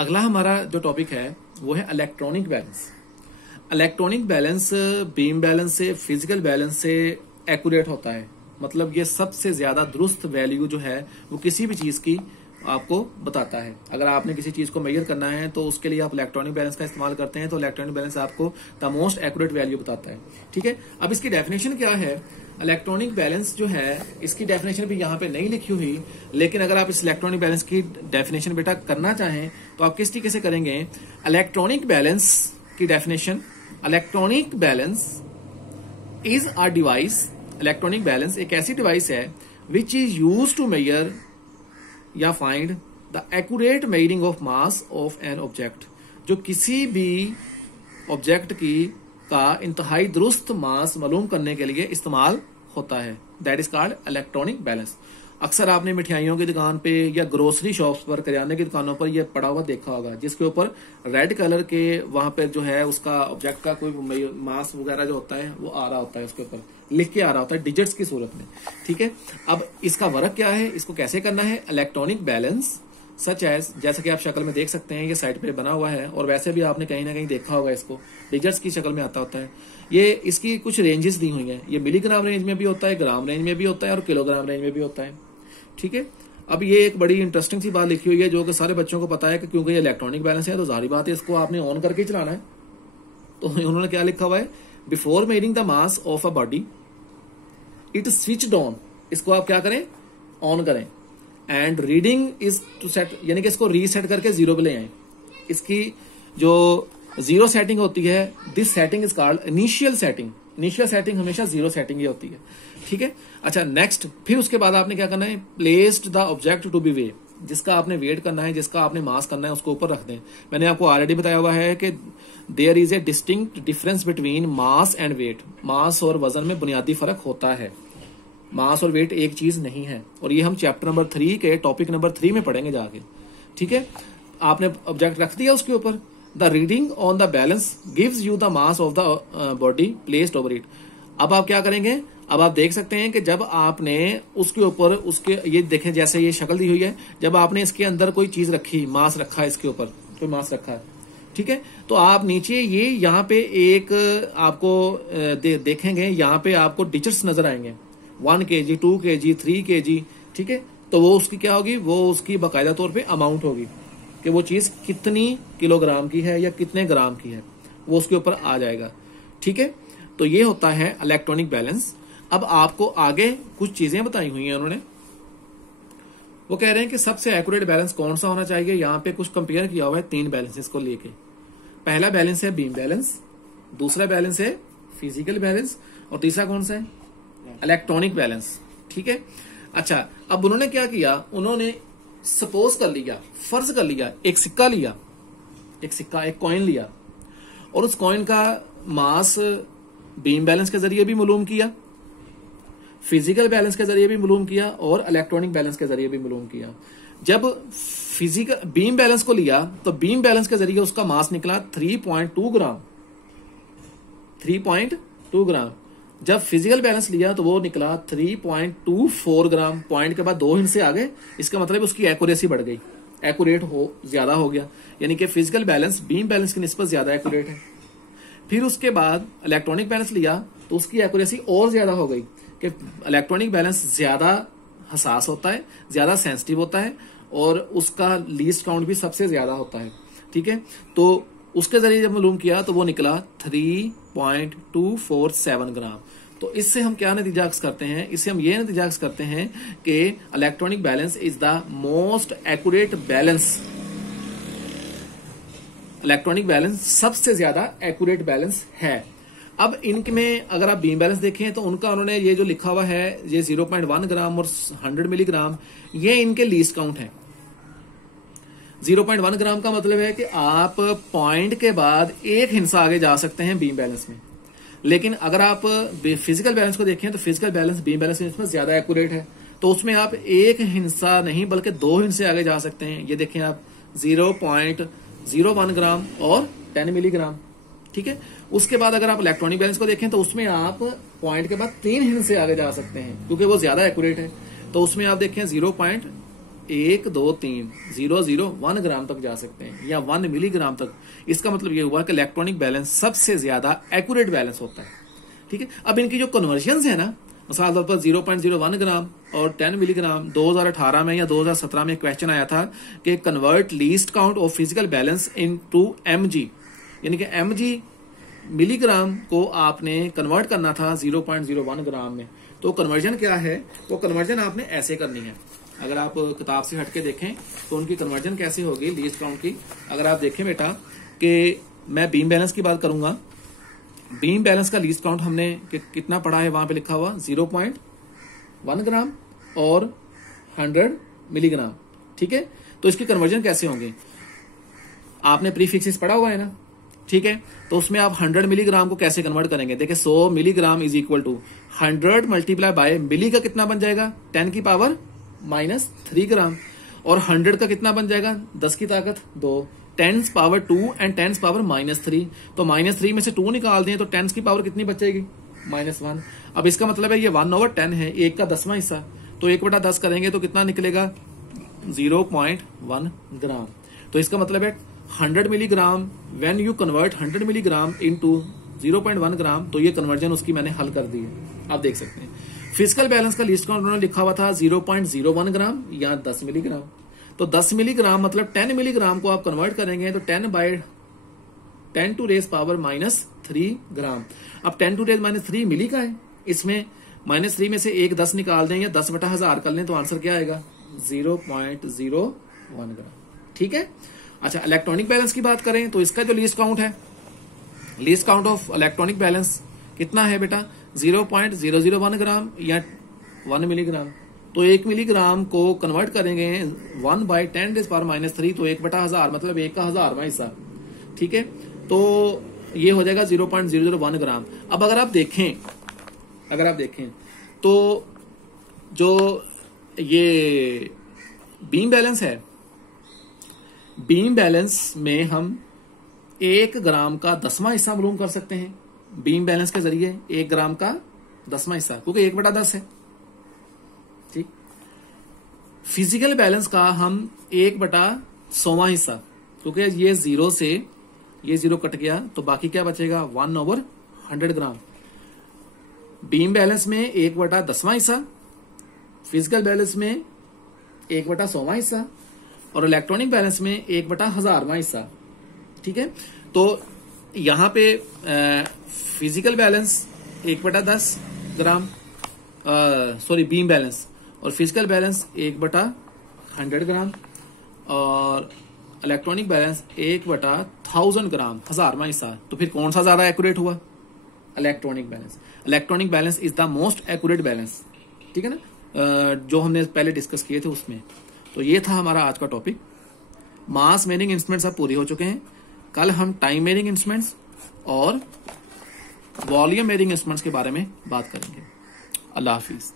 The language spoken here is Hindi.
अगला हमारा जो टॉपिक है वो है electronic balance. Electronic balance beam balance से, फिजिकल बैलेंस से एक्यूरेट होता है। मतलब ये सबसे ज्यादा दुरुस्त वैल्यू जो है वो किसी भी चीज की आपको बताता है। अगर आपने किसी चीज को मेजर करना है तो उसके लिए आप इलेक्ट्रॉनिक बैलेंस का इस्तेमाल करते हैं, तो इलेक्ट्रॉनिक बैलेंस आपको द मोस्ट एक्यूरेट वैल्यू बताता है। ठीक है, अब इसकी डेफिनेशन क्या है? इलेक्ट्रॉनिक बैलेंस जो है इसकी डेफिनेशन भी यहाँ पे नहीं लिखी हुई, लेकिन अगर आप इस इलेक्ट्रॉनिक बैलेंस की डेफिनेशन बेटा करना चाहें तो आप किस तरीके से करेंगे? इलेक्ट्रॉनिक बैलेंस की definition, electronic balance is a device, electronic balance एक ऐसी डिवाइस है which is use to measure या find the accurate measuring of mass of an object, जो किसी भी ऑब्जेक्ट की का इंतहाई दुरुस्त मास मालूम करने के लिए इस्तेमाल होता है। That is called electronic balance. अक्सर आपने मिठाइयों की दुकान पे या ग्रोसरी शॉप्स पर, किराने की दुकानों पर यह पड़ा हुआ देखा होगा, जिसके ऊपर रेड कलर के वहां पर जो है उसका ऑब्जेक्ट का कोई मास वगैरह जो होता है वो आ रहा होता है, उसके ऊपर लिख के आ रहा होता है डिजिट्स की सूरत में। ठीक है, अब इसका वर्क क्या है, इसको कैसे करना है? इलेक्ट्रॉनिक बैलेंस सच एज, जैसे कि आप शक्ल में देख सकते हैं, ये साइड पे बना हुआ है और वैसे भी आपने कहीं ना कहीं देखा होगा, इसको डिजिट्स की शक्ल में आता होता है। ये इसकी कुछ रेंजेस दी हुई हैं, ये मिलीग्राम रेंज में भी होता है, ग्राम रेंज में भी होता है और किलोग्राम रेंज में भी होता है। ठीक है, अब ये एक बड़ी इंटरेस्टिंग सी बात लिखी हुई है जो कि सारे बच्चों को पता है कि क्योंकि ये इलेक्ट्रॉनिक बैलेंस है तो जाहिर बात है इसको आपने ऑन करके चलाना है। तो उन्होंने क्या लिखा हुआ है? Before measuring the mass of a body it switched on, इसको आप क्या करें? ऑन करें। And reading is to set, यानी कि इसको रीसेट करके जीरो पे ले आए। इसकी जो जीरो सेटिंग होती है, this setting is called initial setting. Initial setting हमेशा जीरो सेटिंग ही होती है। ठीक है, अच्छा नेक्स्ट, फिर उसके बाद आपने क्या करना है? Placed the object to be weigh, जिसका आपने वेट करना है, जिसका आपने मास करना है, उसको ऊपर रख दें। मैंने आपको ऑलरेडी बताया हुआ है कि there is a distinct difference between mass and weight. Mass और वजन में बुनियादी फर्क होता है, मास और वेट एक चीज नहीं है, और ये हम चैप्टर नंबर 3 के टॉपिक नंबर 3 में पढ़ेंगे जाके। ठीक है, आपने ऑब्जेक्ट रख दिया उसके ऊपर, the reading on the balance gives you the mass of the body placed over it. अब आप क्या करेंगे? अब आप देख सकते हैं कि जब आपने उसके ऊपर उसके, ये देखें जैसे ये शक्ल दी हुई है, जब आपने इसके अंदर कोई चीज रखी, मास रखा है, इसके ऊपर कोई मास रखा है, ठीक है, तो आप नीचे ये यहाँ पे एक आपको देखेंगे, यहाँ पे आपको डिजिट्स नजर आएंगे, 1 kg, 2 kg, 3 kg। ठीक है, तो वो उसकी क्या होगी? वो उसकी बाकायदा तौर पे अमाउंट होगी कि वो चीज कितनी किलोग्राम की है या कितने ग्राम की है, वो उसके ऊपर आ जाएगा। ठीक है, तो ये होता है इलेक्ट्रॉनिक बैलेंस। अब आपको आगे कुछ चीजें बताई हुई हैं उन्होंने, वो कह रहे हैं कि सबसे एक्यूरेट बैलेंस कौन सा होना चाहिए। यहाँ पे कुछ कंपेयर किया हुआ है 3 बैलेंसेस को लेके। पहला बैलेंस है बीम बैलेंस, दूसरा बैलेंस है फिजिकल बैलेंस, और तीसरा कौन सा है? Electronic balance. ठीक है, अच्छा अब उन्होंने क्या किया? उन्होंने सपोज कर लिया, फर्ज कर लिया, एक सिक्का लिया, एक कॉइन लिया, और उस कॉइन का मास बीम बैलेंस के जरिए भी मालूम किया, फिजिकल बैलेंस के जरिए भी मालूम किया, और इलेक्ट्रॉनिक बैलेंस के जरिए भी मालूम किया। जब फिजिकल बीम बैलेंस को लिया तो बीम बैलेंस के जरिए उसका मास निकला 3.2 ग्राम, 3.2 ग्राम। जब फिजिकल बैलेंस लिया तो वो निकला 3.24 ग्राम। पॉइंट के बाद 2 हिंट से आगे, इसका मतलब उसकी एक्यूरेसी बढ़ गई, एक्यूरेट ज्यादा हो गया, यानी कि फिजिकल बैलेंस बीम बैलेंस की निस्बत ज्यादा एक्यूरेट है। फिर उसके बाद इलेक्ट्रॉनिक बैलेंस लिया तो उसकी एक्यूरेसी और ज्यादा हो गई कि इलेक्ट्रॉनिक बैलेंस ज्यादा हसास होता है, ज्यादा सेंसिटिव होता है, और उसका लीस्ट काउंट भी सबसे ज्यादा होता है। ठीक है, तो उसके जरिए जब मालूम किया तो वो निकला 3.247 ग्राम। तो इससे हम क्या नतीजा करते हैं? इससे हम ये नतीजा करते हैं कि electronic balance is the most accurate balance. Electronic balance सबसे ज्यादा एक्यूरेट बैलेंस है। अब इनमें अगर आप बीम बैलेंस देखें तो उनका उन्होंने ये जो लिखा हुआ है, ये 0.1 ग्राम और 100 मिलीग्राम, ये इनके लीस्ट काउंट है। 0.1 ग्राम का मतलब है कि आप पॉइंट के बाद 1 हिस्सा आगे जा सकते हैं बीम बैलेंस में। लेकिन अगर आप फिजिकल बैलेंस को देखें तो फिजिकल बैलेंस बीम बैलेंस में ज्यादा एक्यूरेट है, तो उसमें आप 1 हिस्सा नहीं बल्कि 2 हिस्से आगे जा सकते हैं। ये देखें आप 0.01 ग्राम और 10 मिलीग्राम। ठीक है, उसके बाद अगर आप इलेक्ट्रॉनिक बैलेंस को देखें तो उसमें आप पॉइंट के बाद 3 हिस्से आगे जा सकते हैं क्योंकि वो ज्यादा एक्यूरेट है। तो उसमें आप देखें 1 2 3 0 0 1 ग्राम तक जा सकते हैं या 1 मिलीग्राम तक। इसका मतलब ये हुआ कि इलेक्ट्रॉनिक बैलेंस सबसे ज्यादा एक्यूरेट बैलेंस होता है। ठीक है, अब इनकी जो कन्वर्जन है ना, मिसाल तौर पर 0.01 ग्राम और 10 मिलीग्राम 2018 में या 2017 में क्वेश्चन आया था कि convert least count of physical balance into mg, यानी कि mg मिलीग्राम को आपने कन्वर्ट करना था 0.01 ग्राम में। तो कन्वर्जन क्या है, वो कन्वर्जन आपने ऐसे करनी है। अगर आप किताब से हटके देखें तो उनकी कन्वर्जन कैसे होगी लीस्ट काउंट की। अगर आप देखें बेटा कि मैं बीम बैलेंस की बात करूंगा, बीम बैलेंस का लीस्ट काउंट हमने कितना पढ़ा है, वहां पे लिखा हुआ 0.1 ग्राम और 100 मिलीग्राम। ठीक है, तो इसकी कन्वर्जन कैसे होंगे, आपने प्रीफिक्सेस पढ़ा हुआ है ना। ठीक है, तो उसमें आप 100 मिलीग्राम को कैसे कन्वर्ट करेंगे, देखिए 100 milligram is equal to 100 multiply by milli का कितना बन जाएगा 10 की पावर -3 ग्राम, और 100 का कितना बन जाएगा 10 की ताकत 2, 10 पावर 2 एंड 10 पावर -3। तो -3 में से 2 निकाल दें तो 10 की पावर कितनी बचेगी -1। अब इसका मतलब है ये 1/10 है, 1 का 10वां हिस्सा, तो 1/10 करेंगे तो कितना निकलेगा 0.1 ग्राम। तो इसका मतलब है 100 milligram when you convert 100 milligram into 0.1 ग्राम, तो ये कन्वर्जन उसकी मैंने हल कर दी है, आप देख सकते हैं। फिजिकल बैलेंस का लिस्ट काउंट उन्होंने लिखा हुआ था 0.01 ग्राम या 10 मिलीग्राम। तो 10 मिलीग्राम मतलब 10 मिलीग्राम को आप कन्वर्ट करेंगे तो 10 टू रेज पावर -3 ग्राम। अब 10 टू रेज -3 मिली का है, इसमें -3 में से एक 10 निकाल दें या 10/1000 कर लें तो आंसर क्या आएगा 0.01 ग्राम। ठीक है, अच्छा इलेक्ट्रॉनिक बैलेंस की बात करें तो इसका जो लीस्ट काउंट है, least count of electronic balance कितना है बेटा 0.001 ग्राम या 1 मिलीग्राम। तो 1 मिलीग्राम को कन्वर्ट करेंगे 1/10 रेज़ पावर -3, तो 1/1000 मतलब 1 का 1000वां हिस्सा। ठीक है, तो ये हो जाएगा 0.001 ग्राम। अब अगर आप देखें तो जो ये बीम बैलेंस है, बीम बैलेंस में हम 1 ग्राम का 10वां हिस्सा मालूम कर सकते हैं बीम बैलेंस के जरिए, 1 ग्राम का 10वां हिस्सा, क्योंकि 1/10 है। ठीक, फिजिकल बैलेंस का हम 1/100वां हिस्सा, क्योंकि ये 0 से ये 0 कट गया तो बाकी क्या बचेगा 1/100 ग्राम। बीम बैलेंस में 1/10वां हिस्सा, फिजिकल बैलेंस में 1/100वां हिस्सा और इलेक्ट्रॉनिक बैलेंस में 1/1000वां हिस्सा। ठीक है, तो यहां पे फिजिकल बैलेंस 1/10 ग्राम, सॉरी बीम बैलेंस, और फिजिकल बैलेंस 1/100 ग्राम और इलेक्ट्रॉनिक बैलेंस 1/1000 ग्राम, 1000वां हिस्सा। तो फिर कौन सा ज्यादा एक्यूरेट हुआ, electronic balance. Electronic balance is the most accurate balance. ठीक है ना, जो हमने पहले डिस्कस किए थे उसमें। तो ये था हमारा आज का टॉपिक। मास मेजरिंग इंस्ट्रूमेंट्स अब पूरे हो चुके हैं। कल हम टाइम मेजरिंग इंस्ट्रूमेंट्स और वॉल्यूम मेजरिंग इंस्ट्रूमेंट्स के बारे में बात करेंगे। अल्लाह हाफिज।